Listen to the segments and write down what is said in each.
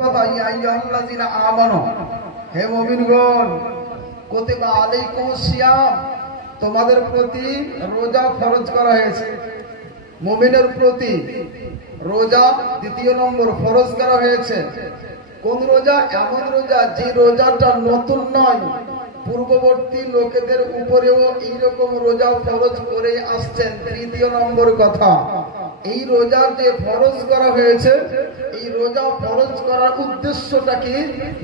কথা ইয়া আইয়ুহাল্লাযিনা আমানু, হে মুমিনগণ, কুতিবা আলাইকুমুস সিয়াম, তোমাদের প্রতি রোজা ফরজ করা হয়েছে। মুমিনের প্রতি রোজা দ্বিতীয় নম্বর ফরজ করা হয়েছে। কোন রোজা? এমন রোজা যে রোজাটা নতুন নয়, পূর্ববর্তী লোকেদের উপরেও এইরকম রোজা ফরজ করে আসছেন। তৃতীয় নম্বর কথা, এই রোজা যে ফরজ করা হয়েছে, এই রোজা ফরজ করার উদ্দেশ্যটা কি?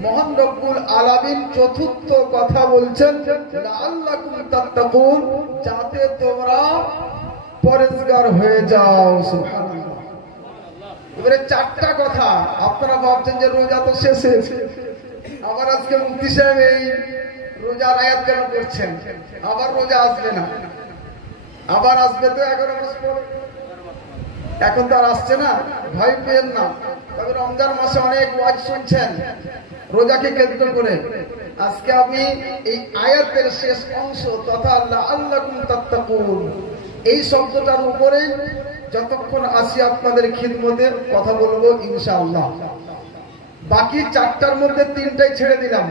মহান রব্বুল আলামিন চতুর্থ কথা বলছেন, লাআল্লাকুম তাত্তাকুন, যাতে তোমরা পরেজগার হয়ে যাও। সুবহানাল্লাহ। এবারে চারটা কথা। আপনারা ভাবছেন যে রোজা তো শেষে, আবার আজকে মুফতি সাহেব এই রোজার আয়াত কেন করছেন? আবার রোজা আসবে না, আবার আসবে তো 11 মাস পর। এখন তো আর আসছে না, ভয় পেয়েন না। তবে রমজান মাসে অনেক ওয়াজ শুনছেন রোজাকে কেন্দ্র করে। আজকে আমি এই আয়াতের শেষ অংশ তথা লাআল্লাকুম তাত্তাকুন, এই শব্দটার উপরে যতক্ষণ আসি আপনাদের খিদমতে কথা বলবো ইনশাআল্লাহ। বাকি চারটার মধ্যে তিনটাই ছেড়ে দিলাম।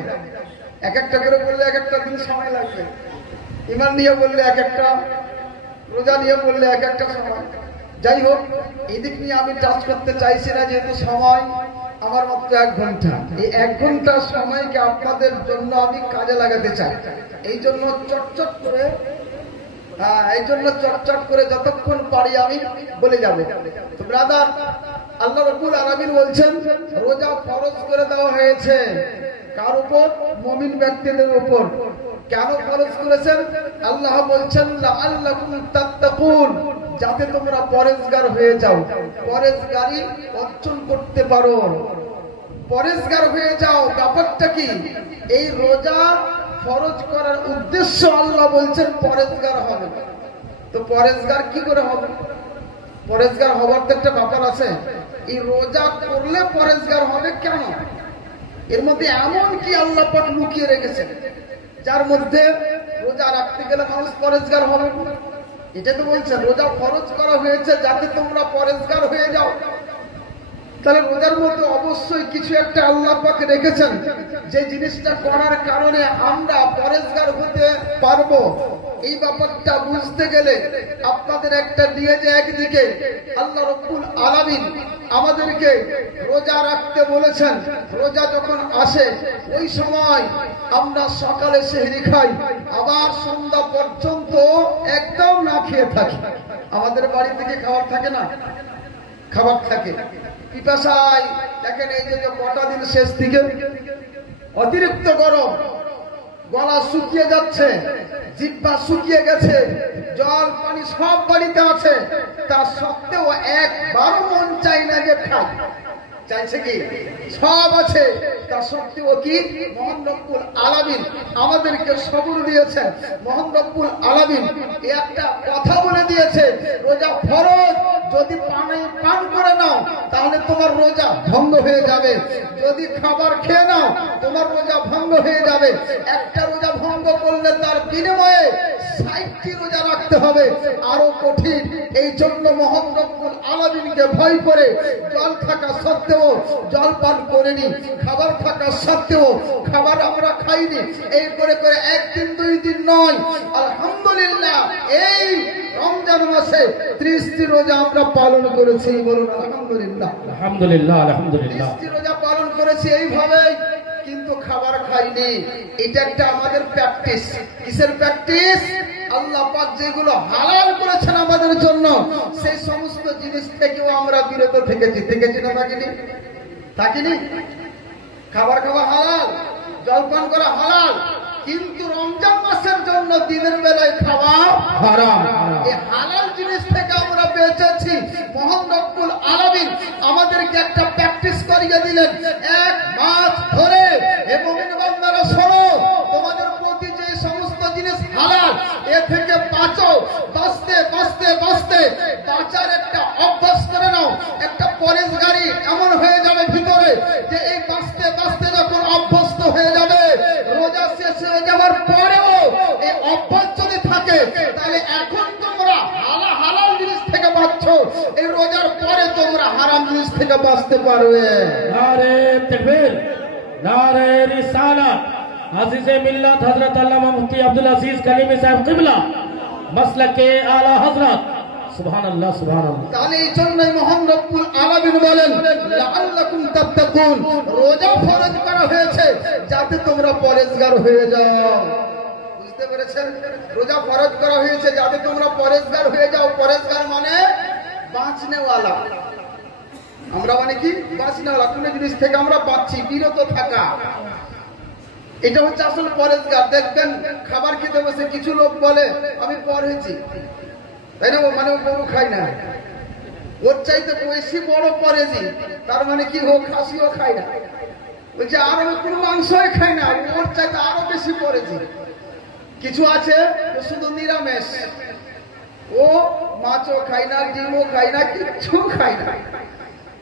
এক একটা করে বললে এক একটা দিন সময় লাগবে। ঈমান নিয়ে বললে এক একটা, রোজা নিয়ে বললে এক একটা সময়। যাই হোক, এই দিক নিয়ে আমি টাচ করতে চাইছি না, যেহেতু সময় আমার মাত্র 1 ঘন্টা। এই 1 ঘন্টা সময়কে আপনাদের জন্য আমি কাজে লাগাতে চাই। এই জন্য চটচট করে যতক্ষণ পারি আমি বলে যাব। তো ব্রাদার, আল্লাহ রাব্বুল আলামিন বলছেন রোজা ফরজ করে দেওয়া হয়েছে। কার উপর? মুমিন ব্যক্তিদের উপর। কেন ফরজ করেছেন? আল্লাহ বলছেন লাআল্লাকুম তাত্তাকুন, যাতে তোমরা পরেজগার হয়ে যাও, পরেজগারি অর্জন করতে পারো। পরেজগার হয়ে যাও ব্যাপারটা কি? এই রোজা ফরজ করার উদ্দেশ্য আল্লাহ বলছেন পরেজগার হবে। তো পরেজগার কি করে হবে? পরেজগার হওয়ার তো একটা ব্যাপার আছে। এই রোজা করলে পরেজগার হবে কেন? এর মধ্যে এমন কি আল্লাহ পাক লুকিয়ে রেখেছেন যার মধ্যে রোজা রাখতে গেলে মানুষ পরেজগার হবে? এটা তো বলছেন রোজা ফরজ করা হয়েছে যাতে তোমরা পরেজগার হয়ে যাও। তাহলে রোজার মধ্যে অবশ্যই কিছু একটা আল্লাহ পাক রেখেছেন, যে জিনিসটা করার কারণে আমরা পরেজগার হতে পারবো। এই ব্যাপারটা বুঝতে গেলে আপনাদের একটা দিয়ে যে একদিকে আল্লাহ রাব্বুল আলামিন আমাদেরকে রোজা রাখতে বলেছেন। রোজা যখন আসে ওই সময় আমরা সকালে সেহরি খাই, আবার সন্ধ্যা পর্যন্ত একদম না খেয়ে থাকি। আমাদের বাড়ি থেকে খাবার থাকে না, খাবার থাকে। পিপাসায় দেখেন এই যে কটা দিন শেষ থেকে অতিরিক্ত গরম, গলা শুকিয়ে যাচ্ছে, জিহ্বা শুকিয়ে গেছে, জল পানি সব বাড়িতে আছে, তা সত্ত্বেও একবারও মন চাই না যে খাই। চাইছে কি? সব আছে, তা সত্ত্বেও কি মহান রব্বুল আলামিন আমাদেরকে সবুর দিয়েছেন। মহান রব্বুল আলামিন একটা কথা বলে দিয়েছে, রোজা ফরজ, যদি পান করে নাও তাহলে তোমার রোজা ভঙ্গ হয়ে যাবে। যদি খাবার খেয়ে নাও তোমার রোজা ভঙ্গ হয়ে যাবে। একটা রোজা ভঙ্গ করলে তার বিনিময়ে 60টি রোজা রাখতে হবে, আরো কঠিন। এই জন্য মহান রব্বুল আলামিনকে ভয় করে জল থাকা সত্ত্বেও জল পান করিনি, খাবার থাকা সত্ত্বেও খাবার আমরা খাইনি। এই করে করে 1 দিন 2 দিন নয়, আলহামদুলিল্লাহ এই রমজান মাসে 30টি রোজা আমরা পালন করেছি। বলুন আলহামদুলিল্লাহ। আলহামদুলিল্লাহ, আলহামদুলিল্লাহ। 30টি রোজা পালন করেছি এইভাবে, কিন্তু খাবার খাইনি। এটা একটা আমাদের প্র্যাকটিস। কিসের প্র্যাকটিস? আল্লাহ পাক যেগুলো হালাল করেছেন আমাদের জন্য, সেই সমস্ত জিনিস থেকেও আমরা বিরত থেকেছি। না থাকিনি? খাবার খাওয়া হালাল, জলপান করা হালাল, কিন্তু রমজান মাসের জন্য দিনের বেলায় খাওয়া হারাম। এই হালাল জিনিস থেকে আমরা বেঁচেছি। মহান রব্বুল আলামিন আমাদেরকে একটা প্র্যাকটিস করিয়ে দিলেন 1 মাস ধরে। হে মুমিন বান্দারা শোনো, তোমাদের প্রতি যে সমস্ত জিনিস হালাল, এ থেকে বাঁচো। বাঁচতে বাঁচার একটা অভ্যাস করে নাও। একটা পরেজগারি এমন হয়ে যাবে ভিতরে যে এই বাঁচতে যখন অভ্যস্ত হয়ে যাবে, রোজা শেষ হয়ে যাওয়ার পরেও এই অভ্যাস যদি থাকে, তাহলে এখন তোমরা হালাল জিনিস থেকে বাঁচছো, এই রোজার পরে তোমরা হারাম জিনিস থেকে বাঁচতে পারবে। नारे तकबीर, नारे रिसालत, अजीज़े मिल्लत हजरत अल्लामा मुफ्ती अब्दुल अजीज कलीमी साहब किबला, मसलक के आला हजरत। सुभान अल्लाह, सुभान अल्लाह। তাহলে এই জন্যই মহান রব্বুল আলামিন বলেন লাআল্লাকুম তাত্তাকুন, রোজা ফরজ করা হয়েছে যাতে তোমরা পরেজগার হয়ে যাও। বুঝতে পেরেছেন? রোজা ফরজ করা হয়েছে যাতে তোমরা পরেজগার হয়ে যাও। পরেজগার মানে বাঁচনেওয়ালা। আমরা মানে কি বাঁচনেওয়ালা, কোন জিনিস থেকে আমরা বাঁচছি, বিরত থাকা, এটা হচ্ছে আসলে পরেজগার। দেখবেন খাবার খেতে বসে কিছু লোক বলে আমি পরেছি, তাই না? মানে গরু খাই না, ওর চাইতে বেশি বড় পরেজি, তার মানে কি হোক খাসিও খাই না, বলছে আর কোনো মাংসই খাই না, ওর চাইতে আরো বেশি পরেজি। কিছু আছে শুধু নিরামিষ, ও মাছও খায় না, ডিমও খায় না, কিচ্ছু খায় না।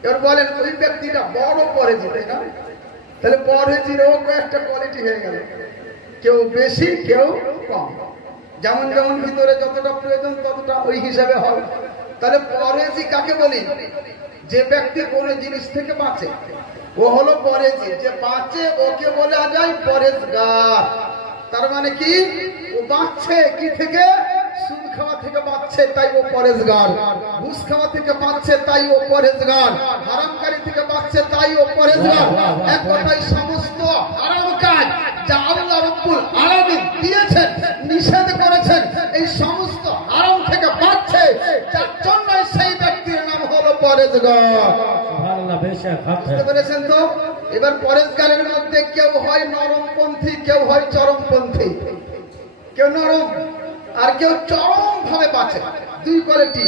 এবার বলেন ওই ব্যক্তিটা বড় পরেজি, তাই না? তাহলে পরেজিরও কয়েকটা কোয়ালিটি হয়ে গেল, কেউ বেশি কেউ কম, যেমন যেমন ভিতরে যতটা প্রয়োজন ততটা ওই হিসাবে হবে। তাহলে পরেজি কাকে বলি? যে ব্যক্তি কোন জিনিস থেকে বাঁচে ও হলো পরেজি। যে বাঁচে ওকে বলা যায় পরেজগার। তার মানে কি ও বাঁচছে কি থেকে? সুদ খাওয়া থেকে বাঁচছে তাই ও পরেজগার, ঘুষ খাওয়া থেকে বাঁচছে তাই ও পরেজগার, হারামকারী থেকে বাঁচছে তাই ও পরেজগার। এক কথায় সমস্ত হারাম কাজ যা আল্লাহ রাব্বুল আলামিন দিয়েছেন, নিষেধ করেছেন, এই সমস্ত হারাম থেকে বাঁচছে, যার জন্য সেই ব্যক্তির নাম হলো পরেজগার। সুবহানাল্লাহ, বেশক হক है। বুঝতে পেরেছেন তো? এবার পরেজগারের মধ্যে কেউ হয় নরমপন্থী, কেউ হয় চরমপন্থী। কেউ নরম আর কেউ চরম ভাবে বাঁচে, দুই কোয়ালিটি।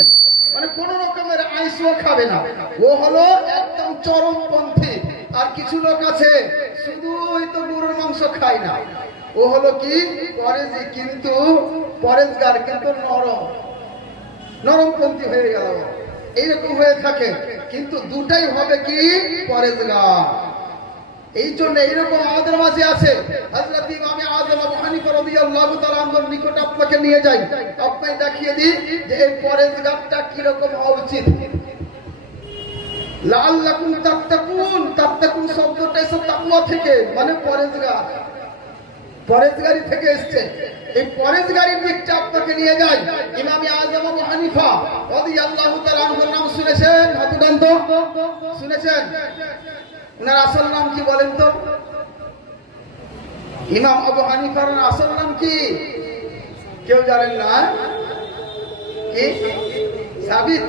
মানে কোন রকমের আইসও খাবে না, ও হলো একদম চরমপন্থী। আর কিছু লোক আছে শুধু ওই তো গরুর মাংস খায় না, ও হলো কি পরেজি, কিন্তু পরেজগার কিন্তু নরমপন্থী হয়ে গেল। এইরকম হয়ে থাকে, কিন্তু দুটাই হবে কি পরেজগার। এই জন্য এইরকম আমাদের মাঝে আছে। হযরত ইমাম আযম আবু হানিফা রাদিয়াল্লাহু তাআলা আনহুর নিকট আপনাকে নিয়ে যাই, আপনাকে দেখিয়ে দিই যে এই পরেজগারটা কি রকম হওয়া উচিত। লাআল্লাকুম তাত্তাকুন, তাত্তাকুন শব্দটা এসে তাকওয়া থেকে, মানে পরেজগার, পরেজগারি থেকে এসেছে। এই পরেজগারির দিকটা আপনাকে নিয়ে যাই। ইমাম আযম আবু হানিফা রাদিয়াল্লাহু তাআলা আনহুর নাম শুনেছেন? হাত উঠান তো, শুনেছেন? উনার আসল নাম কি বলেন তো? ইমাম আবু হানিফার আসল নাম কি কেউ জানেন না? কি সাবিত?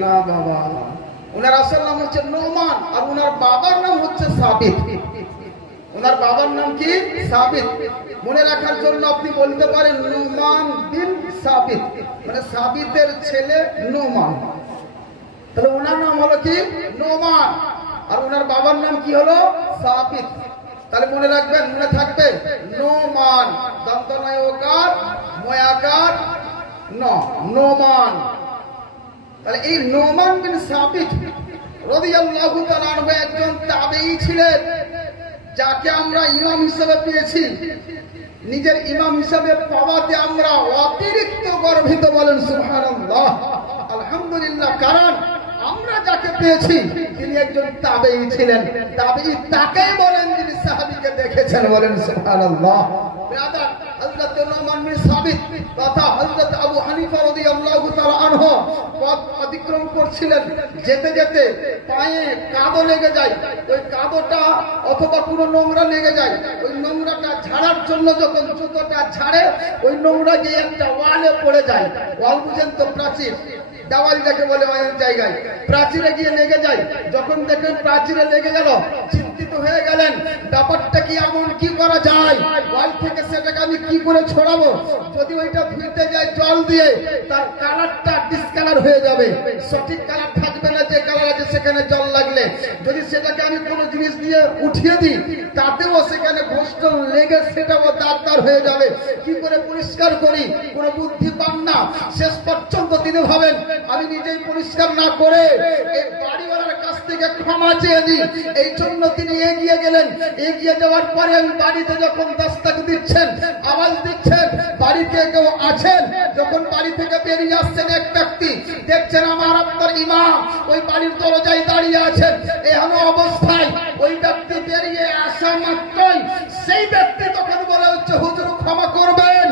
না বাবা, উনার আসল নাম হচ্ছে নোমান, আর উনার বাবার নাম হচ্ছে সাবিত। উনার বাবার নাম কি? সাবিত। মনে রাখার জন্য আপনি বলতে পারেন নোমান বিন সাবিত, মানে সাবিতের ছেলে নোমান। তাহলে ওনার নাম হলো কি নোমান, আর ওনার বাবার নাম কি হলো সাবিত। তাহলে মনে রাখবেন, মনে থাকবে নোমান, দন্তনয় ওকার ময়াকার ন, নোমান। তাহলে এই নোমান বিন সাবিত রাদিয়াল্লাহু তাআলা আনহু একজন তাবেঈ ছিলেন, যাকে আমরা ইমাম হিসেবে পেয়েছি। নিজের ইমাম হিসেবে পাওয়াতে আমরা অতিরিক্ত গর্বিত, বলেন সুবহানাল্লাহ, আলহামদুলিল্লাহ। কারণ আমরা যাকে পেয়েছি তিনি একজন তাবেঈ ছিলেন। তাবেঈ তাকেই বলেন যিনি সাহাবীকে দেখেছেন, বলেন সুবহানাল্লাহ। ব্রাদার, হযরত নোমান বিন সাবিত তথা হযরত আবু হানিফা রাদিয়াল্লাহু তাআলা আনহু পথ অতিক্রম করছিলেন, যেতে যেতে পায়ে কাদো লেগে যায়। ওই কাদোটা অথবা কোনো নোংরা লেগে যায়, ওই নোংরাটা ঝাড়ার জন্য যখন জুতোটা ঝাড়ে, ওই নোংরা গিয়ে একটা ওয়ালে পড়ে যায়। ওয়াল বুঝেন তো? প্রাচীর, দেওয়াল যাকে বলে অনেক জায়গায়, প্রাচীরে গিয়ে লেগে যায়। যখন দেখেন প্রাচীরে লেগে গেল, চিন্তিত হয়ে গেলেন, ব্যাপারটা কি এমন, কি করা যায়? ওয়াল থেকে সেটাকে আমি কি করে ছড়াবো? যদি ওইটা ধুইতে যায় জল দিয়ে, তার কালারটা ডিসকালার হয়ে যাবে, সঠিক কালার থাকবে না যে কালার আছে সেখানে জল লাগলে। যদি সেটাকে আমি কোনো জিনিস দিয়ে উঠিয়ে দিই, তাতেও সেখানে ঘষ্ট লেগে সেটাও দাগদার হয়ে যাবে। কি করে পরিষ্কার করি? কোনো বুদ্ধি পান না। শেষ পর্যন্ত তিনি ভাবেন আমি নিজেই পরিষ্কার না করে এই বাড়িওয়ালার কাছ থেকে ক্ষমা চেয়ে দিই। এই জন্য তিনি এগিয়ে গেলেন। এগিয়ে যাওয়ার পরে বাড়িতে যখন দস্তক দিচ্ছেন, আওয়াজ দিচ্ছেন বাড়িতে কেউ আছেন, যখন বাড়ি থেকে বেরিয়ে আসছেন এক ব্যক্তি, দেখছেন আমার আপনার ইমাম ওই বাড়ির দরজায় দাঁড়িয়ে আছেন। এমন অবস্থায় ওই ব্যক্তি বেরিয়ে আসা মাত্রই সেই ব্যক্তি তখন বলা হচ্ছে, হুজুর ক্ষমা করবেন,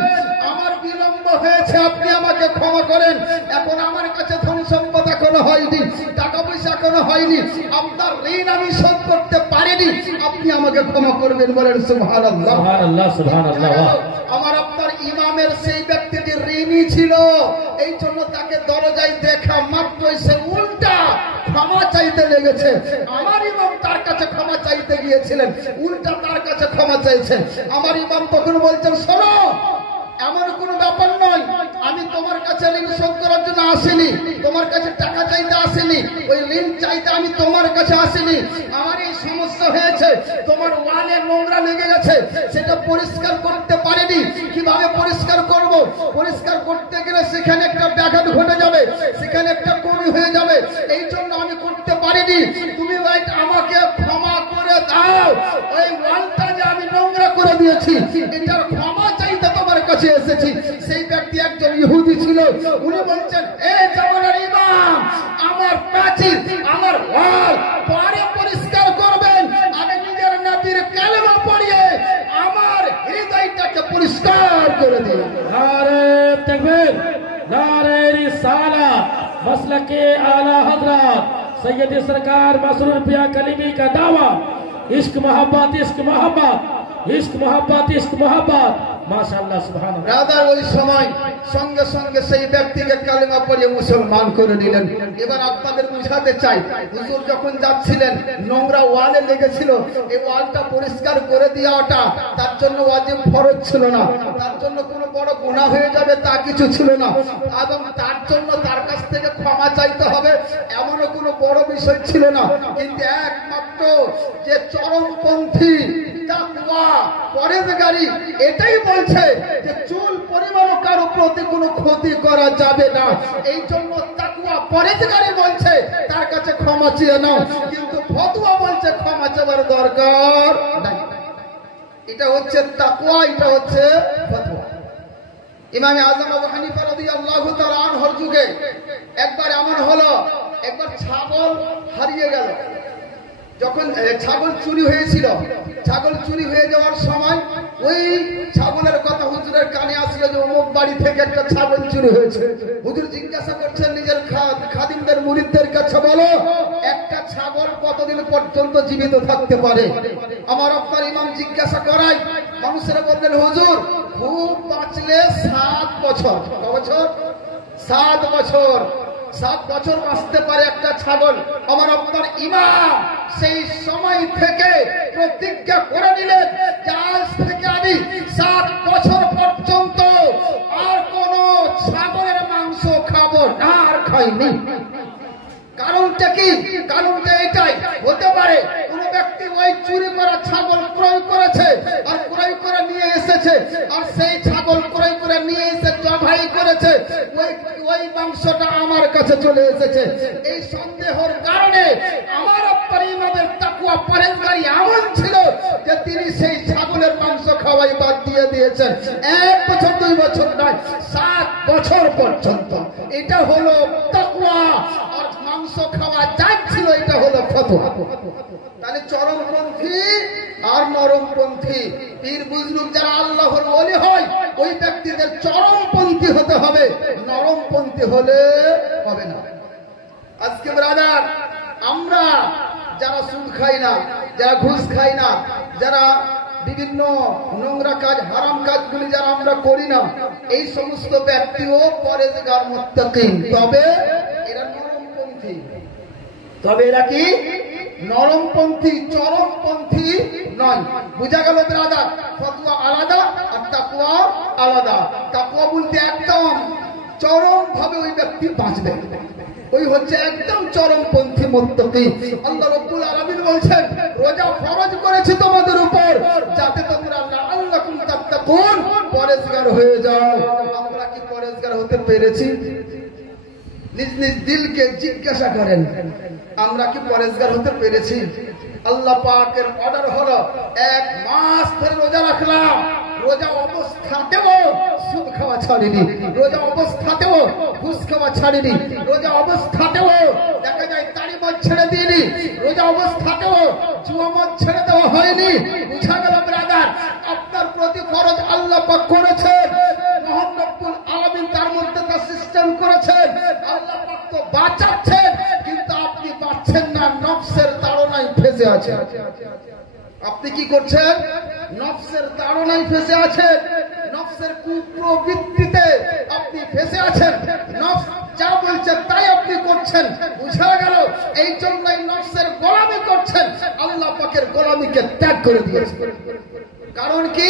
আমার বিলম্ব হয়েছে, আপনি আমাকে ক্ষমা করেন। এখন আমার কাছে ধন সম্পদ এখনো হয়নি, টাকা পয়সা এখনো হয়নি, আপনার ঋণ আমি শোধ করতে পারিনি, আপনি আমাকে ক্ষমা করবেন। বলেন সুবহানাল্লাহ। সুবহানাল্লাহ, সুবহানাল্লাহ। আমার আপনার ইমামের সেই ব্যক্তিটি ঋণী ছিল, এই জন্য তাকে দরজায় দেখা মাত্রই সে উল্টা ক্ষমা চাইতে লেগেছে। আমার ইমাম তার কাছে ক্ষমা চাইতে গিয়েছিলেন, উল্টা তার কাছে ক্ষমা চাইছেন। আমার ইমাম তখন বলছেন, শোনো, এমন কোনো ব্যাপার নয়, আমি তোমার কাছে ঋণ শোধ করার জন্য আসিনি, তোমার কাছে টাকা চাইতে আসিনি, ওই ঋণ চাইতে আমি তোমার কাছে আসিনি। আমার এই সমস্যা হয়েছে, তোমার ওয়ালে নোংরা লেগে গেছে, সেটা পরিষ্কার করতে পারিনি। কিভাবে পরিষ্কার করব? পরিষ্কার করতে গেলে সেখানে একটা ব্যাঘাত ঘটে যাবে, সেখানে একটা কমি হয়ে যাবে, এই জন্য আমি করতে পারিনি। তুমি আমাকে ক্ষমা করে দাও, ওই ওয়ালটা যে আমি নোংরা করে দিয়েছি এটার ক্ষমা চাইতে তোমার কাছে এসেছি। সেই ব্যক্তি একজন ইহুদি ছিল, উনি বলছেন, এ জামানার ইমাম, আমার প্রাচীর, আমার ওয়াল পরে পরিষ্কার করবেন, আমি নিজের নবীর কালেমা পড়িয়ে আমার হৃদয়টাকে পরিষ্কার করে দিন। নারে তাকবীর, নারে रिसालत, मसलके आला हजरत सैयद सरकार मसरूर पिया कलीमी का दावा, इश्क मोहब्बत, इश्क मोहब्बत, इश्क मोहब्बत, इश्क मोहब्बत। माशाअल्लाह, सुभान अल्लाह। রাদার ওই সময় সঙ্গে সঙ্গে সেই ব্যক্তিকে কালেমা পড়িয়ে মুসলমান করে নিলেন। এবার আপনাদের বুঝাতে চাই, হুজুর যখন যাচ্ছিলেন নোংরা ওয়ালে লেগেছিল, এই ওয়ালটা পরিষ্কার করে দেওয়াটা তার জন্য ওয়াজিব ফরজ ছিল না, তার জন্য কোনো বড় গুনাহ হয়ে যাবে তা কিছু ছিল না, এবং তার জন্য তার কাছ থেকে ক্ষমা চাইতে হবে এমনও কোনো বড় বিষয় ছিল না। কিন্তু একমাত্র যে চরমপন্থী তাকওয়া পরেজগারি এটাই বলছে যে চুল পরিমাণও কারো প্রতি কোনো ক্ষতি করা যাবে না। এই জন্য তাকওয়া পরেজগারি বলছে তার কাছে ক্ষমা চেয়ে নাও, কিন্তু ফতোয়া বলছে ক্ষমা চাওয়ার দরকার নাই। এটা হচ্ছে তাকওয়া, এটা হচ্ছে ফতোয়া। ইমাম আযম আবু হানিফা রাদিয়াল্লাহু তাআলা আনহুর যুগে একবার এমন হলো, একবার ছাগল হারিয়ে গেল। যখন ছাগল চুরি হয়েছিল, ছাগল চুরি হয়ে যাওয়ার সময় ওই ছাগলের কথা হুজুরের কানে আসলো যে অমুক বাড়ি থেকে একটা ছাগল চুরি হয়েছে। হুজুর জিজ্ঞাসা করছেন নিজের খাদিমদের মুরিদদের কাছে, বলো একটা ছাগল কতদিন পর্যন্ত জীবিত থাকতে পারে? আমার আপনার ইমাম জিজ্ঞাসা করাই, মানুষেরা বললেন, হুজুর খুব বাঁচলে 7 বছর। কত বছর? 7 বছর। 7 বছর বাঁচতে পারে একটা ছাগল। আমার আপনার ইমাম সেই সময় থেকে প্রতিজ্ঞা করে নিলেন যে আজ থেকে আমি 7 বছর পর্যন্ত আর কোন ছাগলের মাংস খাবো না, আর খাইনি। কারণটা কি? কারণটা এটাই হতে পারে কোন ব্যক্তি ওই চুরি করা ছাগল ক্রয় করেছে আর ক্রয় করে নিয়ে এসেছে, আর সেই ছাগল ক্রয় করে নিয়ে এসে জবাই করেছে, ওই মাংসটা আমার কাছে চলে এসেছে। এই সন্দেহের কারণে আমার আপনার ইমামের তাকওয়া পরেজগারি এমন ছিল যে তিনি সেই ছাগলের মাংস খাওয়াই বাদ দিয়ে দিয়েছেন। 1 বছর 2 বছর নয়, 7 বছর পর্যন্ত। এটা হলো তাকওয়া। আর মাংস খাওয়া যাচ্ছিল, এটা হলো ফতোয়া। তাহলে চরমপন্থী আর নরমপন্থী পীর বুজরুগ যারা আল্লাহর ওলি হয়, ওই ব্যক্তিদের চরমপন্থী হতে হবে, নরমপন্থী হলে হবে না। আজকে ব্রাদার, আমরা যারা সুদ খাই না, যারা ঘুষ খাই না, যারা বিভিন্ন নোংরা কাজ, হারাম কাজগুলি যারা আমরা করি না, এই সমস্ত ব্যক্তিও পরেজগার মুত্তাকি, তবে এরা নরমপন্থী। তবে এরা কি? নরমপন্থী, চরমপন্থী নয়। বুঝা গেল ব্রাদার? ফতোয়া আলাদা আর তাকওয়া আলাদা। তাকওয়া বলতে একদম চরম ভাবে ওই ব্যক্তি বাঁচবে, ওই হচ্ছে একদম চরমপন্থী মুত্তাকি। আল্লাহ রাব্বুল আলামিন বলছেন, রোজা ফরজ করেছি তোমাদের উপর যাতে তোমরা লাআল্লাকুম তাত্তাকুন, পরেজগার হয়ে যাও। আমরা কি পরেজগার হতে পেরেছি? নিজ নিজ দিলকে জিজ্ঞাসা করেন, আমরা কি পরেজগার হতে পেরেছি? আল্লাহ পাকের অর্ডার হলো 1 মাস ধরে রোজা রাখলাম, রোজা অবস্থাতেও সুদ খাওয়া ছাড়েনি, রোজা অবস্থাতেও ঘুষ খাওয়া ছাড়েনি, রোজা অবস্থাতেও দেখা যায় তারি মদ ছেড়ে দিইনি, রোজা অবস্থাতেও জুয়া মদ ছেড়ে দেওয়া হয়নি। বুঝা গেল ব্রাদার, আপনার প্রতি ফরজ আল্লাহ পাক করেছেন, মহান রব্বুল আলামিন তার মধ্যে তা সিস্টেম করেছেন। আল্লাহ পাক তো বাঁচাচ্ছেন, কিন্তু আপনি পাচ্ছেন না, নফসের তাড়নায় ফেসে আছে। আপনি কি করছেন? নফসের তাড়নায় ফেসে আছেন, নফসের কুপ্রবৃত্তিতে আপনি ফেসে আছেন, নফস যা বলছে তাই আপনি করছেন। বুঝা গেল, এই জন্যই নফসের গোলামি করছেন, আল্লাহ পাকের গোলামিকে ত্যাগ করে দিয়েছেন। কারণ কি?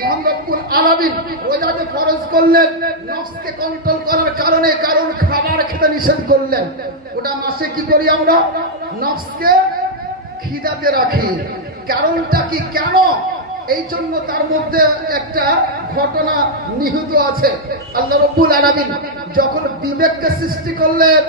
মহান রব্বুল আলামিন রোজাকে ফরজ করলেন নফসকে কন্ট্রোল করার কারণে, কারণ খাবার খেতে নিষেধ করলেন। ওটা মাসে কি করি আমরা? নফসকে খিদাতে রাখি। কারণটা কি? কেন? এই জন্য তার মধ্যে একটা ঘটনা নিহিত আছে। আল্লাহ রাব্বুল আলামিন যখন বিবেককে সৃষ্টি করলেন,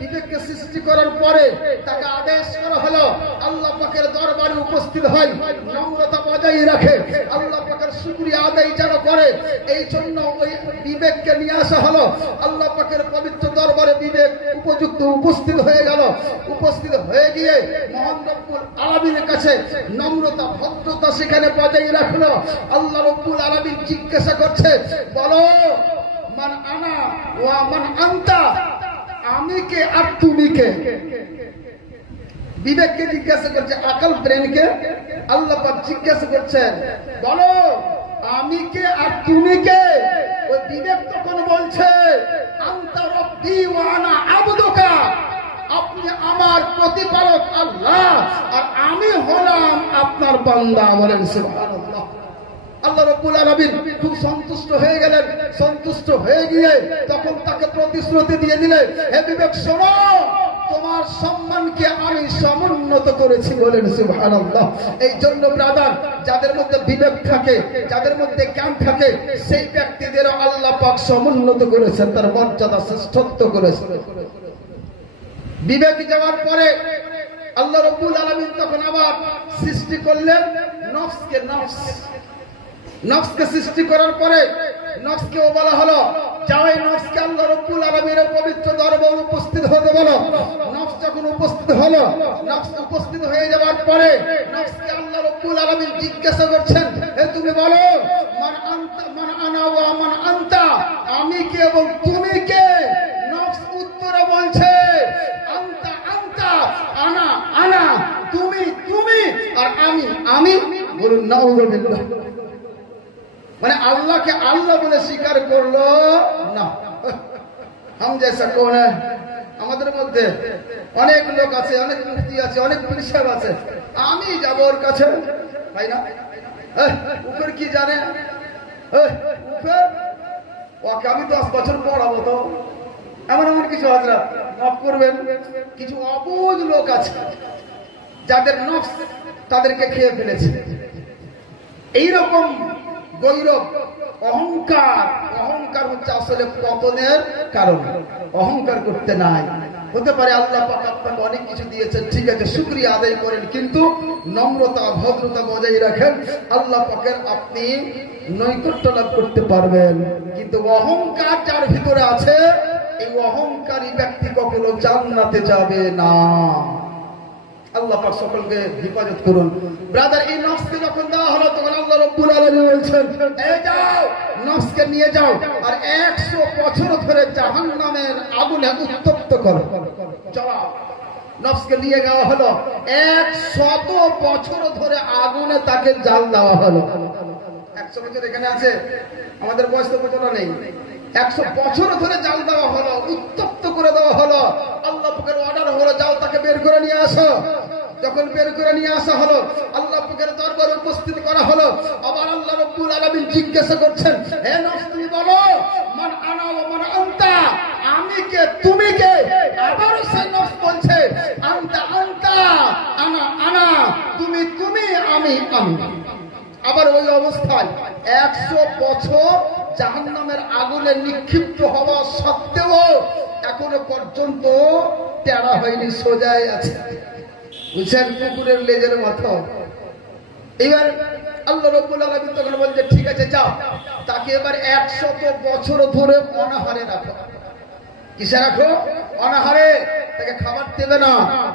বিবেককে সৃষ্টি করার পরে তাকে আদেশ করা হলো আল্লাহ পাকের দরবারে উপস্থিত হয়, নম্রতা বজায় রাখে, আল্লাহ পাকের শুকরিয়া আদায় যেন করে। এই জন্য ওই বিবেককে নিয়ে আসা হলো আল্লাহ পাকের পবিত্র দরবারে। বিবেক উপযুক্ত উপস্থিত হয়ে গেল, উপস্থিত হয়ে গিয়ে মহান রব্বুল আলামিনের কাছে নম্রতা ভদ্রতা সেখানে বজায় রাখলো। আল্লাহ রব্বুল আলামিন জিজ্ঞাসা করছে, বলো মান আনা ওয়া মান আনতা, আমি কে আর তুমি কে? বিবেককে জিজ্ঞাসা করছে, আকল ব্রেনকে আল্লাহ পাক জিজ্ঞাসা করছেন, বলো আমি কে আর তুমি কে? ওই বিবেক তখন বলছে, আনতা রব্বি ওয়া আনা আবদুকা, আপনি আমার প্রতিপালক আল্লাহ আর আমি হলাম আপনার বান্দা। বলেন সুবহানাল্লাহ। আল্লাহ রাব্বুল আলামিন খুব সন্তুষ্ট হয়ে গেলেন। সন্তুষ্ট হয়ে গিয়ে তখন তাকে প্রতিশ্রুতি দিয়ে দিলেন, হে বিবেক শোনো, তোমার সম্মানকে আমি সমুন্নত করেছি। বলেন সুবহানাল্লাহ। এই জন্য ব্রাদার, যাদের মধ্যে বিবেক থাকে, যাদের মধ্যে জ্ঞান থাকে, সেই ব্যক্তিদেরও আল্লাহ পাক সমুন্নত করেছেন, তার মর্যাদা শ্রেষ্ঠত্ব করেছেন। বিবেক যাওয়ার পরে আল্লাহ রাব্বুল আলামিন তখন আবার সৃষ্টি করলেন নফসকে। নফসকে সৃষ্টি করার পরে নফসকেও বলা হলো, যাও এই নফসকে আল্লাহ রাব্বুল আলামিনের পবিত্র দরবারে উপস্থিত হতে বলো। নফস যখন উপস্থিত হলো, নফস উপস্থিত হয়ে যাওয়ার পরে নফসকে আল্লাহ রাব্বুল আলামিন জিজ্ঞাসা করছেন, হে তুমি বলো মান আনতা মান আনা ওয়া মান আনতা, আমি কে এবং তুমি কে? নফস উত্তরে বলছে, আনতা আনতা, আনা আনা, তুমি তুমি, আর আমি আমি। বলুন নাউযুবিল্লাহ। মানে আল্লাহকে আল্লাহ বলে স্বীকার করলো না। হাম জেসা কোন আমাদের মধ্যে অনেক লোক আছে, অনেক মুফতি আছে, অনেক পীর সাহেব আছে, আমি যাব ওর কাছে, তাই না? উপর কি জানে? উপর ওকে আমি 10 বছর পড়াবো। তো এমন এমন কিছু হাজরা মাফ করবেন, কিছু অবুঝ লোক আছে যাদের নফস তাদেরকে খেয়ে ফেলেছে। এইরকম গৌরব, অহংকার, অহংকার হচ্ছে আসলে পতনের কারণ। অহংকার করতে নাই। হতে পারে আল্লাহ পাক আপনাকে অনেক কিছু দিয়েছেন, ঠিক আছে, শুকরিয়া আদায় করেন, কিন্তু নম্রতা ভদ্রতা বজায় রাখেন, আল্লাহ পাকের আপনি নৈকট্য লাভ করতে পারবেন। কিন্তু অহংকার যার ভিতরে আছে, এই অহংকারী ব্যক্তি কখনো জান্নাতে যাবে না। আল্লাহ পাক সকলকে হেফাজত করুন। ব্রাদার, এই নফসকে যখন দেওয়া হলো তখন আল্লাহ রাব্বুল আলামিন বলছেন, এই যাও নফসকে নিয়ে যাও আর 100 বছর ধরে জাহান্নামের আগুনে উত্তপ্ত করো। চলো, নফসকে নিয়ে যাওয়া হলো, 100 বছর ধরে আগুনে তাকে জাল দেওয়া হলো। 100 বছর এখানে আছে, আমাদের বয়স তো বছর নেই। 100 বছর ধরে জাল দেওয়া হলো, উত্তপ্ত করে দেওয়া হলো। আল্লাহ পাকের অর্ডার হলো, যাও তাকে বের করে নিয়ে আসো। যখন বের করে নিয়ে আসা হলো, আল্লাহ পাকের দরবারে উপস্থিত করা হলো। আবার আল্লাহ রাব্বুল আলামিন জিজ্ঞাসা করছেন, হে নফস তুমি বলো মান আনা ওয়া মান আনতা, আমি কে তুমি কে? আবার সেই নফস বলছে, আনতা আনতা, আনা আনা, তুমি তুমি, আমি আমি। আবার ওই অবস্থায় 100 বছর জাহান্নামের আগুনে নিক্ষিপ্ত হওয়া সত্ত্বেও এখনো পর্যন্ত টেরা হয়নি, সোজাই আছে। বুঝছেন, কুকুরের লেজের মতো। এবার আল্লাহ রাব্বুল আলামিন তখন বলছে, ঠিক আছে যাও তাকে এবার 100 বছর ধরে অনাহারে রাখো। কিসে রাখো? অনাহারে। তাকে খাবার দেবে না,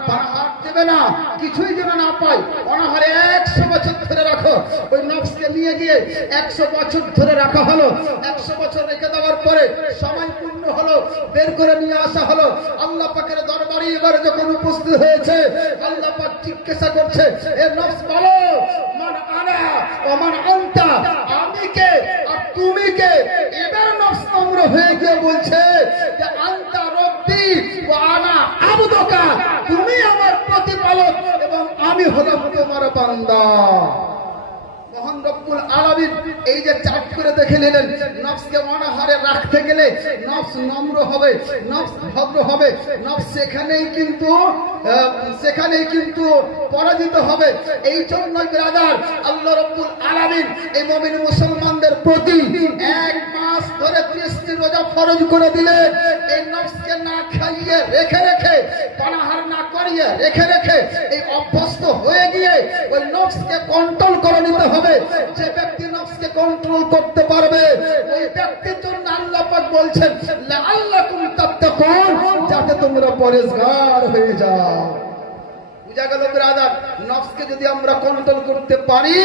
পানাহার দেবে না, কিছুই যেন না পায়, অনাহারে 100 বছর ধরে রাখো। ওই নফসকে নিয়ে গিয়ে 100 বছর ধরে রাখা হলো। 100 বছর রেখে দেওয়ার পরে সময় পূর্ণ হলো, বের করে নিয়ে আসা হলো। আল্লাহ পাকের দরবারে এবার যখন উপস্থিত হয়েছে, আল্লাহ পাক জিজ্ঞাসা করছে, এ নফস বলো, মান আনা ওয়া মান আনতা, আমি কে আর তুমি কে? এবার নফস নম্র হয়ে গিয়ে বলছে যে আনতা রব্বি ওয়া আনা আবদুকা, তুমি আমার প্রতিপালক এবং আমি হলাম তোমার বান্দা। মহান রব্বুল আলামিন এই যে চাপ করে দেখে নিলেন, নফসকে অনাহারে রাখতে গেলে নফস নম্র হবে, নফস ভদ্র হবে, নফস সেখানেই কিন্তু পরাজিত হবে। এই জন্যই ব্রাদার আল্লাহ রব্বুল আলামিন এই মুমিন মুসলমানদের প্রতি 1 মাস ধরে 30টি রোজা ফরজ করে দিলেন। এই নফসকে না খাইয়ে রেখে রেখে, পানাহার না করিয়ে রেখে রেখে, এই অভ্যস্ত হয়ে গিয়ে ওই নফসকে কন্ট্রোল করে নিতে হবে। যে ব্যক্তি নফসকে কন্ট্রোল করতে পারবে, ওই ব্যক্তির জন্য আল্লাহ পাক বলছেন লাআল্লাকুম তাত্তাকুন, যাতে তোমরা পরেজগার হয়ে যাও। বুঝা গেল ব্রাদার? নফসকে যদি আমরা কন্ট্রোল করতে পারি,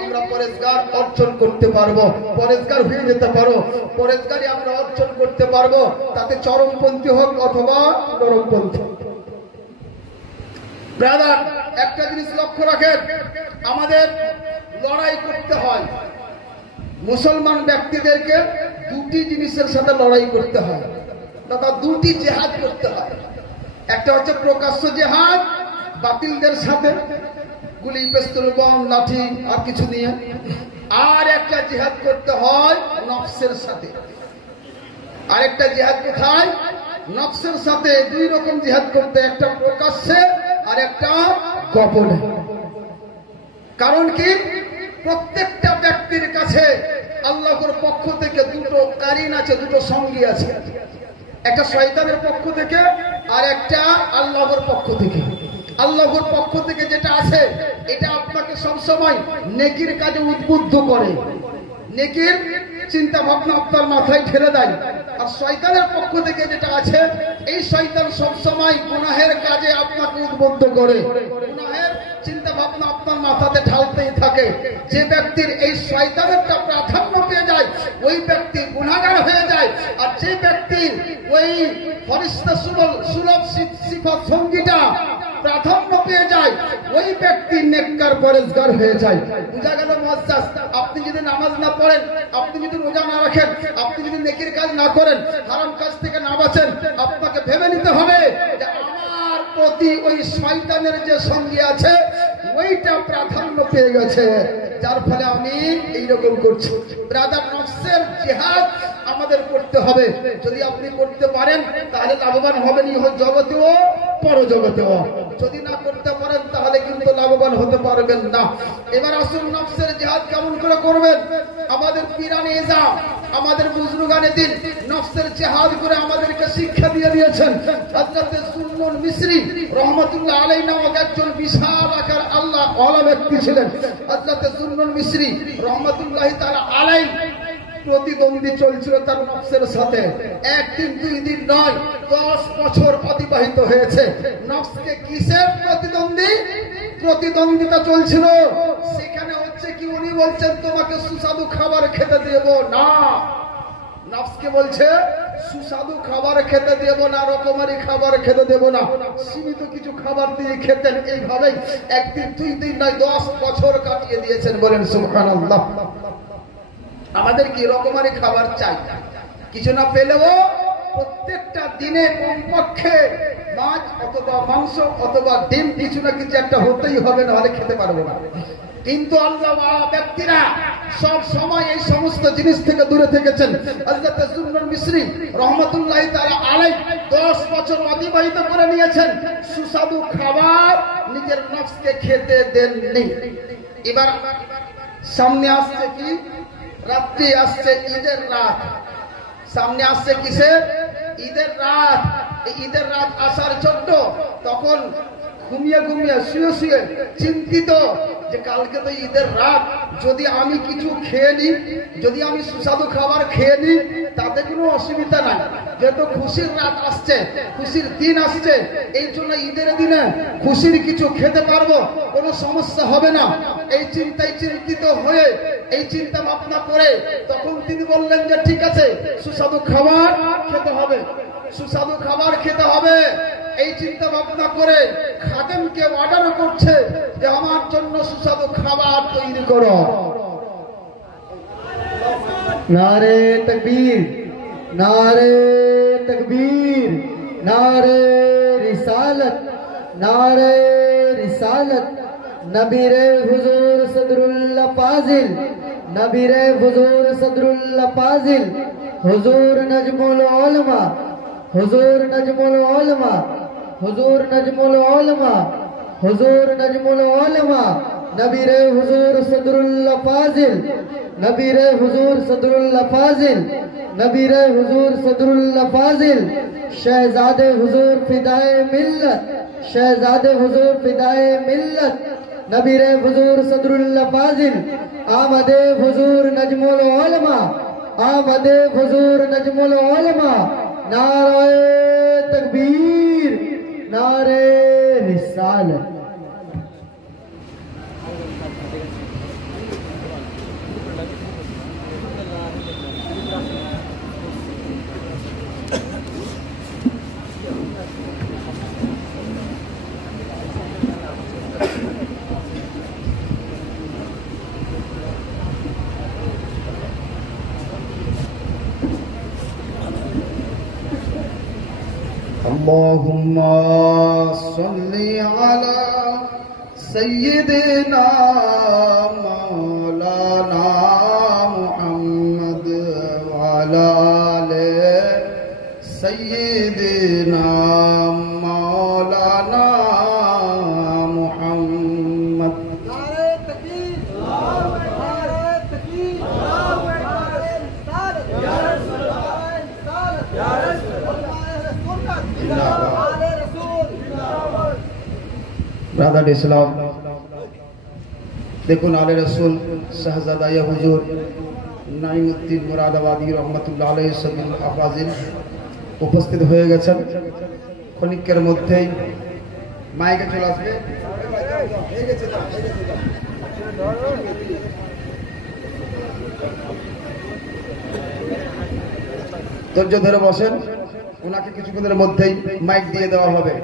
আমরা পরেজগার অর্জন করতে পারবো, পরেজগার হয়ে যেতে পারো। পরেজগারি আমরা অর্জন করতে পারবো, তাতে চরমপন্থী হোক অথবা নরমপন্থী। ব্রাদার, একটা জিনিস লক্ষ্য রাখেন, আমাদের লড়াই করতে হয়। মুসলমান ব্যক্তিদেরকে দুটি জিনিসের সাথে লড়াই করতে হয়, তথা দুটি জেহাদ করতে হয়। একটা হচ্ছে প্রকাশ্য জেহাদ, বাতিলদের সাথে গুলি, পিস্তল, বম, লাঠি আর কিছু নিয়ে। আর একটা জেহাদ করতে হয় নফসের সাথে। আরেকটা জেহাদ কোথায়? নফসের সাথে। 2 রকম জেহাদ করতে, একটা প্রকাশ্যে আর একটা গোপনে। কারণ কি? প্রত্যেকটা ব্যক্তির কাছে আল্লাহর পক্ষ থেকে 2টো কারিন আছে, 2টো সঙ্গী আছে। একটা শয়তানের পক্ষ থেকে আর একটা আল্লাহর পক্ষ থেকে। আল্লাহর পক্ষ থেকে যেটা আছে, এটা আপনাকে সবসময় নেকির কাজে উদ্বুদ্ধ করে, নেকির চিন্তা ভাবনা আপনার মাথায় ঠেলে দেয়। আর শয়তানের পক্ষ থেকে যেটা আছে, এই শয়তান সবসময় গুনাহের কাজে আপনাকে উদ্বুদ্ধ করে, গুনাহের চিন্তা ভাবনা আপনার মাথাতে ঢালতেই থাকে। যে ব্যক্তির এই শয়তানেরটা প্রাধান্য পেয়ে যায়, ওই ব্যক্তি গুনাহগার হয়ে যায়। আর যে ব্যক্তির ওই ফরিস্তা সুলভ সিফাত সঙ্গীটা প্রাধান্য পেয়ে যায়, ওই ব্যক্তি নেককার পরেজগার হয়ে যায়। বুঝা গেল মুআজ্জাজ? আপনি যদি নামাজ না পড়েন, আপনি যদি রোজা না রাখেন, আপনি যদি নেকির কাজ না করেন, হারাম কাজ থেকে না বাঁচেন, আপনাকে ভেবে নিতে হবে যে আমার প্রতি ওই শয়তানের যে সঙ্গী আছে, ওইটা প্রাধান্য পেয়ে গেছে, যার ফলে আমি এইরকম করছি। ব্রাদার, নফসের জিহাদ আমাদের করতে হবে। যদি আপনি করতে পারেন, তাহলে লাভবান হবেন ইহ জগতেও পরজগতেও। যদি না করতে পারেন, তাহলে কিন্তু লাভবান হতে পারবেন না। এবার আসুন, নফসের জিহাদ কেমন করে করবেন? আমাদের পীরানে ইজাম, আমাদের বুজুর্গানে দিন নফসের জিহাদ করে আমাদেরকে শিক্ষা দিয়ে দিয়েছেন। হযরত সুন্নুন মিসরি রহমাতুল্লাহ আলাইহি নামক একজন বিশাল আকার আল্লাহ ওয়ালা ব্যক্তি ছিলেন। হযরত সুন্নুন মিসরি রহমাতুল্লাহি তাআলা আলাইহি প্রতিদ্বন্দ্বী চলছিল তার নফসের সাথে। 1 দিন 2 দিন নয়, 10 বছর অতিবাহিত হয়েছে। নফসকে কিসের প্রতিদ্বন্দ্বিতা চলছিল? সেখানে হচ্ছে কি, উনি বলছেন তোমাকে সুস্বাদু খাবার খেতে দেব না। নফসকে বলছে সুস্বাদু খাবার খেতে দেব না, রকমারি খাবার খেতে দেব না, সীমিত কিছু খাবার দিয়ে খেতেন। এইভাবেই 1 দিন 2 দিন নয়, 10 বছর কাটিয়ে দিয়েছেন। বলেন সুবহানাল্লাহ। আমাদের কি রকমারি খাবার চাই? কিছু না পেলেও প্রত্যেকটা দিনে কমপক্ষে মাছ অথবা মাংস অথবা ডিম কিছু না কিছু একটা হতেই হবে, নাহলে খেতে পারবো না। কিন্তু আল্লাহ ব্যক্তিরা সব সময় এই সমস্ত জিনিস থেকে দূরে থেকেছেন। হযরত সুন্নুন মিসরি রহমাতুল্লাহি তাআলা আলাইহি 10 বছর অতিবাহিত করে নিয়েছেন, সুস্বাদু খাবার নিজের নফসকে খেতে দেননি। এবার সামনে আসছে কি? রাত্রি আসছে, ঈদের রাত সামনে আসছে। কিসের? ঈদের রাত। ঈদের রাত আসার জন্য তখন ঘুমিয়ে ঘুমিয়ে, শুয়ে শুয়ে চিন্তিত যে কালকে তো ঈদের রাত, যদি আমি কিছু খেয়ে নিই, যদি আমি সুস্বাদু খাবার খেয়ে নিই তাতে কোনো অসুবিধা নাই, যেহেতু খুশির রাত আসছে, খুশির দিন আসছে, এই জন্য ঈদের দিনে খুশির কিছু খেতে পারবো, কোনো সমস্যা হবে না। এই চিন্তায় চিন্তিত হয়ে, এই চিন্তা ভাবনা করে তখন তিনি বললেন যে ঠিক আছে, সুস্বাদু খাবার খেতে হবে, সুস্বাদু খাবার খেতে হবে। এই চিন্তা ভাবনা করে খাদেমকে অর্ডার করছে যে আমার জন্য সুস্বাদু খাবার তৈরি করো। नारे तकबीर, नारे तकबीर, नारे रिसालत, नारे रिसालत। नबीरे हुजूर सदरुल्लाह फाजिल, नबीरे हुजूर सदरुल्लाह फाजिल, हुजूर नजमुल उलमा, हुजूर नजमुल उलमा, हुजूर नजमुल उलमा, हुजूर नजमुल उलमा। नबीरे हुजूर सदरुल्लाह फाजिल, नबीरे हुजूर सदरुल्लाह फाजिल, नबीरे हुजूर सदरुल्लाह फाजिल। शहजादे हुजूर फिदाए मिल्लत, शहजादे हुजूर फिदाए मिल्लत। नबीरे हुजूर सदरुल्लाह फाजिल, आमदे हुजूर नजमुल उलमा, आमदे हुजूर नजमुल उलमा। नारे तकबीर, नारे रिसालत। اللهم صل على سيدنا مولانا محمد وعلى آل سيدنا مولانا محمد. नारे तकबीर, नारे तकबीर, या रसूल अल्लाह, या रसूल अल्लाह, आले रसूल जिंदाबाद। ब्रदर इस्लाम, দেখুন আলে রসুল শাহজাদা হুজুর নাইমুদ্দিন মুরাদাবাদী রহমতুল্লাহ আলাইহি সাল্লাম আফাজিল উপস্থিত হয়ে গেছেন। ক্ষণিকের মধ্যেই মাইকে চলে আসবে। ধৈর্য ধরে বসেন, ওনাকে কিছুক্ষণের মধ্যেই মাইক দিয়ে দেওয়া হবে।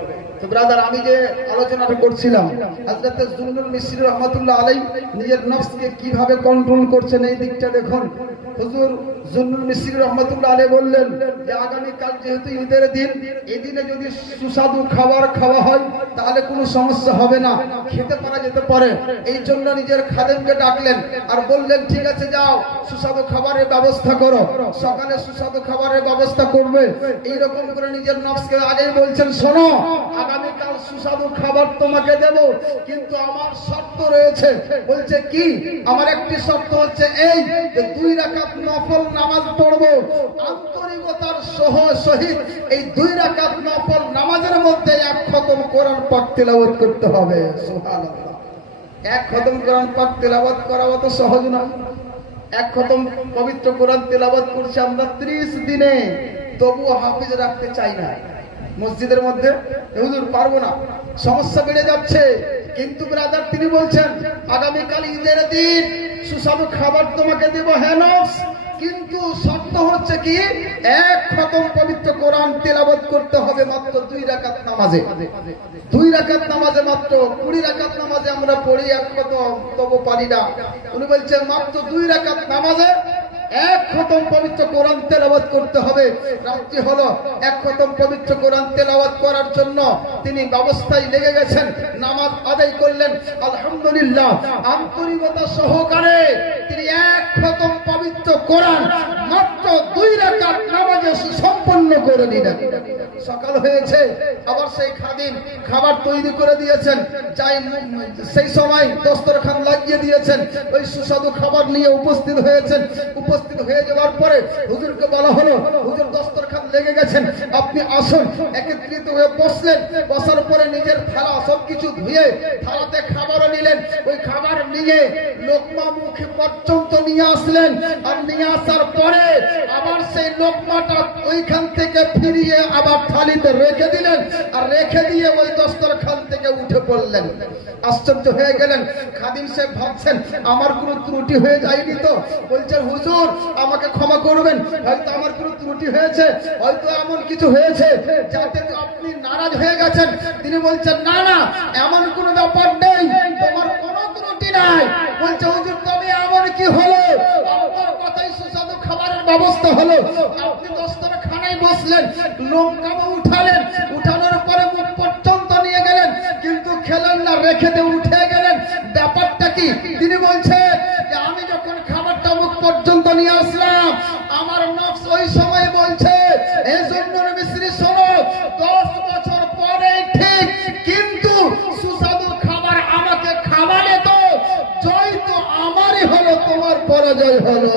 তো ব্রাদার, আমি যে আলোচনাটা করছিলাম, হযরত জুন্নুল মিসরি রহমাতুল্লাহ আলাইহি নিজের নফসকে কিভাবে কন্ট্রোল করছেন এই দিকটা দেখুন। হুজুর জুন্নুল মিসরি রহমাতুল্লাহ আলাইহি বললেন যে আগামী কাল যেহেতু ঈদের দিন, এই দিনে যদি সুস্বাদু খাবার খাওয়া হয় তাহলে কোনো সমস্যা হবে না, খেতে পারা যেতে পারে। এই জন্য নিজের খাদেমকে ডাকলেন আর বললেন ঠিক আছে যাও সুস্বাদু খাবারের ব্যবস্থা করো, সকালে সুস্বাদু খাবারের ব্যবস্থা করবে। এইরকম করে নিজের নফসকে আগেই বলছেন শোনো, আগামীকাল সুস্বাদু খাবার তোমাকে দেব, কিন্তু আমার শর্ত রয়েছে। বলছে কি? আমার একটি শর্ত হচ্ছে এই যে 2 রাকাত নফল নামাজ পড়বো, আন্তরিকতার সহিত এই 2 রাকাত নফল নামাজের মধ্যে 1 খতম কোরআন পাক তেলাওয়াত করতে হবে। সুবহানাল্লাহ। 1 খতম কোরআন পাক তেলাওয়াত করা অত সহজ না। 1 খতম পবিত্র কোরআন তেলাওয়াত করছি আমরা 30 দিনে, তবুও হাফিজ রাখতে চাই না মসজিদের মধ্যে। হুজুর পারবো না, সমস্যা বেড়ে যাচ্ছে। কিন্তু ব্রাদার তিনি বলছেন আগামীকাল ঈদের দিন সুস্বাদু খাবার তোমাকে দেব, হ্যাঁ নফস, কিন্তু শর্ত হচ্ছে কি 1 খতম পবিত্র কোরআন তেলাওয়াত করতে হবে মাত্র 2 রাকাত নামাজে। 2 রাকাত নামাজে, মাত্র 20 রাকাত নামাজে আমরা পড়ি 1 খতম, তবু পারি না। উনি বলছেন মাত্র 2 রাকাত নামাজে 1 খতম পবিত্র কোরআন তেলাওয়াত করতে হবে। রাত্রি হলো, 1 খতম পবিত্র কোরআন তেলাওয়াত করার জন্য তিনি ব্যবস্থায় লেগে গেছেন, নামাজ আদায় করলেন। আলহামদুলিল্লাহ, আন্তরিকতা সহকারে তিনি 1 খতম পবিত্র কোরআন মাত্র 2 রাকাত নামাজে সম্পন্ন করে দিলেন। সকাল হয়েছে, আবার সেই খাদিম খাবার তৈরি করে দিয়েছেন, যাই সেই সময় দস্তরখান লাগিয়ে দিয়েছেন, ওই সুস্বাদু খাবার নিয়ে উপস্থিত হয়েছেন। উপস্থিত হয়ে যাওয়ার পরে হুজুরকে বলা হলো, হুজুর দস্তরখান লেগে গেছেন, আপনি আসুন। একত্রিত হয়ে বসলেন। বসার পরে নিজের থালা সবকিছু ধুয়ে থালাতে খাবারও নিলেন। ওই খাবার নিয়ে লোকমা মুখে পর্যন্ত নিয়ে আসলেন। আর নিয়ে আসার পরে আবার সেই লোকমাটা ওইখান থেকে ফিরিয়ে আবার থালিতে রেখে দিলেন। আর রেখে দিয়ে ওই দস্তরখান থেকে উঠে পড়লেন। আশ্চর্য হয়ে গেলেন। খাদিম সাহেব ভাবছেন আমার কোনো ত্রুটি হয়ে যায়নি তো? বলছেন হুজুর আমাকে ক্ষমা করবেন, হয়তো আমার কোনো ত্রুটি হয়েছে, হয়তো এমন কিছু হয়েছে যাতে আপনি নারাজ হয়ে গেছেন। তিনি বলছেন না না, এমন কোনো ব্যাপার নেই, তোমার কোনো ত্রুটি নাই। বলছে হুজুর তবে এমন কি হলো? আপনার কথাই সুস্বাদু খাবারের ব্যবস্থা হলো। আপনি দস্তরখানায় বসলেন, লঙ্কাও উঠালেন, উঠানোর পরে মুখ পর্যন্ত নিয়ে গেলেন, কিন্তু খেলেন না, রেখে দিয়ে উঠে গেলেন। ব্যাপারটা কি? তিনি বলছেন যে আমি যখন খাবারটা মুখ পর্যন্ত নিয়ে আসলাম, আমার নফস ওই সময় বলছে এই জন্য মিশ্রি শোনো, 10 বছর পরে ঠিক, কিন্তু সুস্বাদু খাবার আমাকে খাওয়ালে তো জয় তো আমারই হলো, তোমার পরাজয় হলো।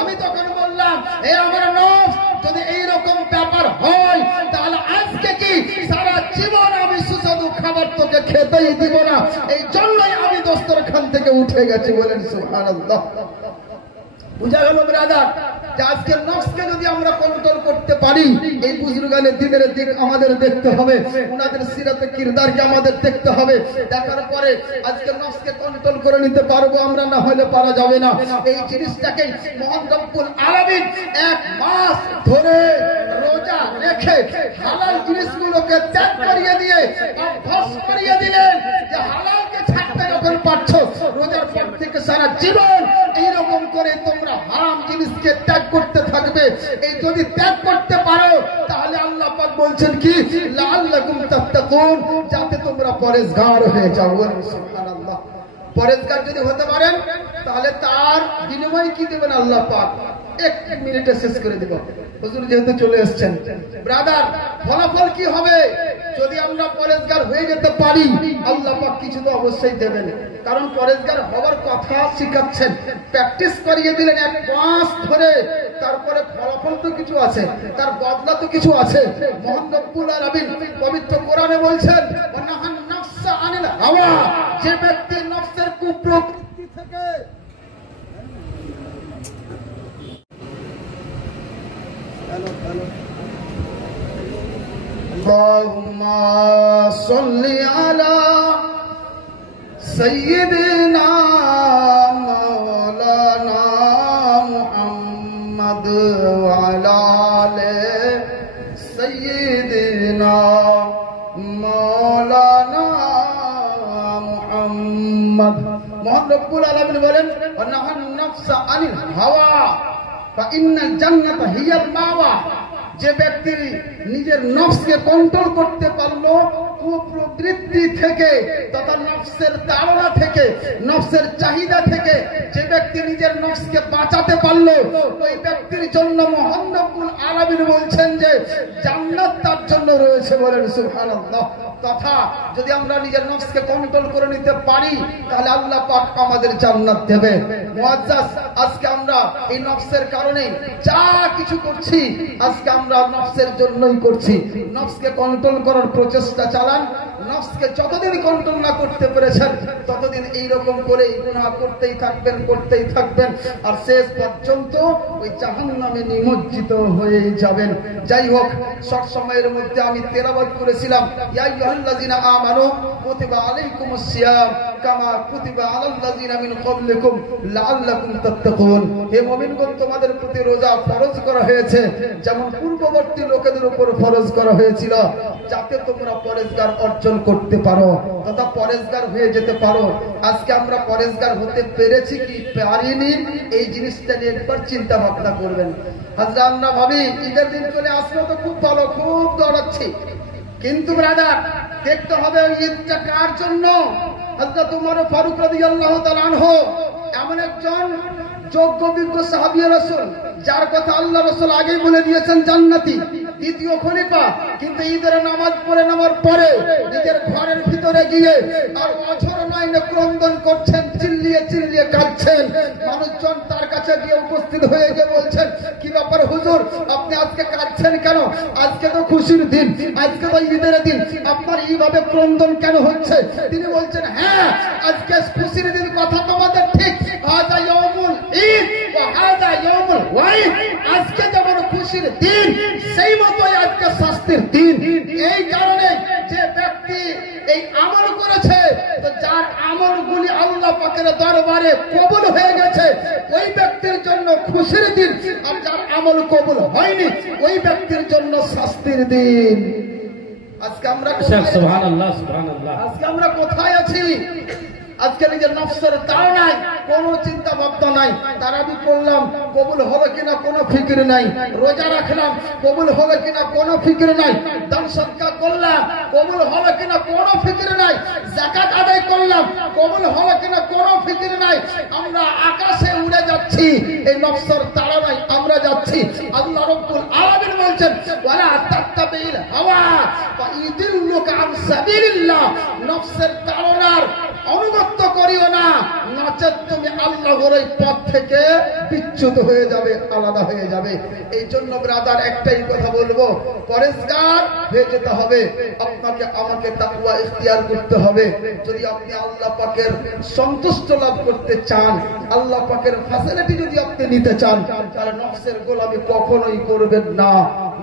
আমি তখন বললাম এ আমার নফস, যদি এইরকম ব্যাপার হয় তাহলে আজকে কি সারা জীবন আমি সুস্বাদু খাবার তোকে খেতেই দিব না। এই জন্যই আমি দস্তরখান থেকে উঠে গেছি। বলেন সুবহানাল্লাহ। বুঝা গেল ব্রাদার, যে আজকে নফসকে যদি আমরা কন্ট্রোল করতে পারি, এই বুজুর্গানের দিনের দিক আমাদের দেখতে হবে, ওনাদের সিরাতে কিরদারকে আমাদের দেখতে হবে। দেখার পরে আজকে নফসকে কন্ট্রোল করে নিতে পারবো আমরা, না হলে পারা যাবে না। এই জিনিসটাকে মহান রব্বুল আলামিন 1 মাস ধরে রোজা রেখে হালাল জিনিসগুলোকে ত্যাগ করিয়ে দিয়ে অভ্যাস করিয়ে দিলেন, যে হালালকে ছাড়তে যখন পারছো, রোজার পর থেকে সারা জীবন এইরকম করে তোমরা হারাম জিনিসকে ত্যাগ করতে থাকবে। এই যদি ত্যাগ করতে পারো তাহলে আল্লাহ পাক বলছেন কি, লাআল্লাকুম তাত্তাকুন, যাতে তোমরা পরেজগার হয়ে যাও। সুবহানাল্লাহ। পরেজগার যদি হতে পারেন তাহলে তার বিনিময় কি দেবেন আল্লাহ পাক? 1 মিনিটে শেষ করে দেব। হুজুর যেহেতু চলে এসেছেন, ব্রাদার ফলাফল কি হবে যদি আমরা পরেজগার হয়ে যেতে পারি? আল্লাহ পাক কিছু তো অবশ্যই দেবেন, কারণ পরেজগার হওয়ার কথা শিখাচ্ছেন, প্র্যাকটিস করিয়ে দিলেন 1 মাস ধরে। তারপরে ফলাফল তো কিছু আছে, তার বদলা তো কিছু আছে। মহান রব্বুল আলামিন পবিত্র কোরআনে বলছেন ওয়ানাহান নাফসা আনিল হাওয়া, যে ব্যক্তি নফসের কুপ্রবৃত্তি থেকে اللهم صل على سيدنا مولانا محمد وعلى آل سيدنا مولانا محمد। মহান রব্বুল আলামিন বলেন ওয়ানাহান নাফসা আনিল হাওয়া ফাইন্নাল জান্নাতা হিয়াল মাওয়া, যে ব্যক্তি নিজের নফসকে কন্ট্রোল করতে পারলো কুপ্রবৃত্তি থেকে তথা নফসের তাড়না থেকে, নফসের চাহিদা থেকে, যে ব্যক্তি নিজের নফসকে বাঁচাতে পারলো, ওই ব্যক্তির জন্য মহান রব্বুল আলামিন বলছেন যে জান্নাত তার জন্য রয়েছে। বলেন সুবহানাল্লাহ। তথা যদি আমরা নিজের নফসকে কন্ট্রোল করে নিতে পারি তাহলে আল্লাহ পাক আমাদের জান্নাত দেবে। মুআজ্জাজ, আজকে আমরা এই নফসের কারণে যা কিছু করছি আজকে আমরা নফসের জন্যই করছি। নফসকে কন্ট্রোল করার প্রচেষ্টা চালান। নফসকে যতদিন কন্ট্রোল না করতে পেরেছেন ততদিন এইরকম করেই গুনাহ করতেই থাকবেন, আর শেষ পর্যন্ত ওই জাহান্নামে নিমজ্জিত হয়ে যাবেন। যাই হোক, শর্ট সময়ের মধ্যে আমি তেলাওয়াত করেছিলাম ইয়া আইয়ুহাল্লাযিনা আমানু কুতিবা আলাইকুমুস সিয়াম কামা কুতিবা আলাল্লাযিনা মিন ক্বাবলিকুম লাআল্লাকুম তাত্তাকুন। হে মুমিনগণ, তোমাদের প্রতি রোজা ফরজ করা হয়েছে যেমন পূর্ববর্তী লোকেদের উপর ফরজ করা হয়েছিল, যাতে তোমরা পরেজগার অর্জন করতে পারো তথা পরেজগার হয়ে যেতে পারো। আজকে আমরা পরেজগার হতে পেরেছি কি পারিনি, এই জিনিসটা নিয়ে একবার চিন্তা ভাবনা করবেন। আজকে আমরা ভাবি ঈদের দিন চলে আসলো তো খুব ভালো, খুব দৌড়াচ্ছি, কিন্তু ব্রাদার দেখতে হবে ঈদটা কার জন্য। হযরত উমর ফারুক রাদিয়াল্লাহু তাআলা আনহু এমন একজন যোগ্য বিজ্ঞ সাহাবী রাসূল, যার কথা আল্লাহ রাসূল আগেই বলে দিয়েছেন জান্নাতি, দ্বিতীয় খলিফা, কিন্তু ঈদের নামাজ পড়ে নামার পরে নিজের ঘরের ভিতরে গিয়ে আর অঝর নয়নে ক্রন্দন করছেন, চিল্লিয়ে চিল্লিয়ে কাঁদছেন। মানুষজন তার কাছে গিয়ে উপস্থিত হয়ে গিয়ে বলছেন, কি ব্যাপার হুজুর, আপনি আজকে কাঁদছেন কেন? আজকে তো খুশির দিন, আজকে তো ঈদের দিন, আপনার এইভাবে ক্রন্দন কেন হচ্ছে? তিনি বলছেন, হ্যাঁ আজকে খুশির দিন, কথা তোমাদের ঠিক, হাযা ইয়াউমুল ঈদ ওয়া হাযা ইয়াউমুল ওয়াইদ। আজকে যেমন খুশির দিন, সেই মতোই আজকে শাস্তির দিন। এই কারণে যে ব্যক্তি এই আমল করেছে, তো যার আমলগুলি আল্লাহ পাকের দরবারে কবুল হয়ে গেছে, ওই ব্যক্তির জন্য খুশির দিন, আর যার আমল কবুল হয়নি, ওই ব্যক্তির জন্য শাস্তির দিন। আজকে আমরা সুবহানাল্লাহ, সুবহানাল্লাহ। আজকে আমরা কোথায় আছি? আজকে নিজের নফসের তাও নাই, কোনো চিন্তা ভাবনা নাই। তারাবি করলাম, কবুল হবে কিনা কোনো ফিকির নাই। রোজা রাখলাম, কবুল হবে কিনা কোনো ফিকির নাই। দান সদকা করলাম, কবুল হবে কিনা কোনো ফিকির নাই। যাকাত আদায় করলাম, কবুল হবে কিনা কোনো ফিকির নাই। আমরা আকাশে উড়ে যাচ্ছি, এই নফসের তাড়া নাই, আমরা যাচ্ছি। আল্লাহ রাব্বুল আলামিন বলছেন, ওয়ালা তাত্তাবিল হাওয়া ফাইদিল্লুকা আন সাবিলিল্লাহ। নফসের তাড়নার অনুগত্য করিও না, নচেত তুমি আল্লাহর এই পথ থেকে বিচ্যুত হয়ে যাবে, আলাদা হয়ে যাবে। এই জন্য ব্রাদার একটাই কথা বলবো, পরেজগার হয়ে যেতে হবে। আপনাকে আমাকে তাকওয়া ইখতিয়ার করতে হবে। যদি আপনি আল্লাহ পাকের সন্তুষ্ট লাভ করতে চান, আল্লাহ পাকের ফ্যাসিলিটি যদি আপনি নিতে চান, তাহলে নফসের গোলামি কখনোই করবেন না।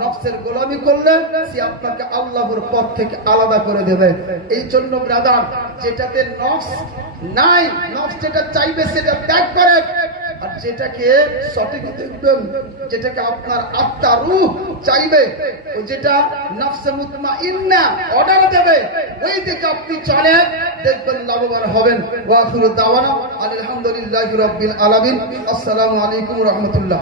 নফসের গোলামি করলে সে আপনাকে আল্লাহর পথ থেকে আলাদা করে দেবে। এই জন্য ব্রাদার, যেটাতে নফস নাই, নফস যেটা চাইবে সেটা ত্যাগ করে, আর যেটাকে সঠিক দেখবেন, যেটাকে আপনার আত্মা রূহ চাইবে, যেটা নফসে মুতমাইন্না অর্ডার দেবে, ওই দিকে আপনি চলেন, দেখবেন লাভবান হবেন। ওয়া আখিরু দাওয়ানা আলহামদুলিল্লাহি রাব্বিল আলামিন। আসসালামু আলাইকুম ওয়া রাহমাতুল্লাহ।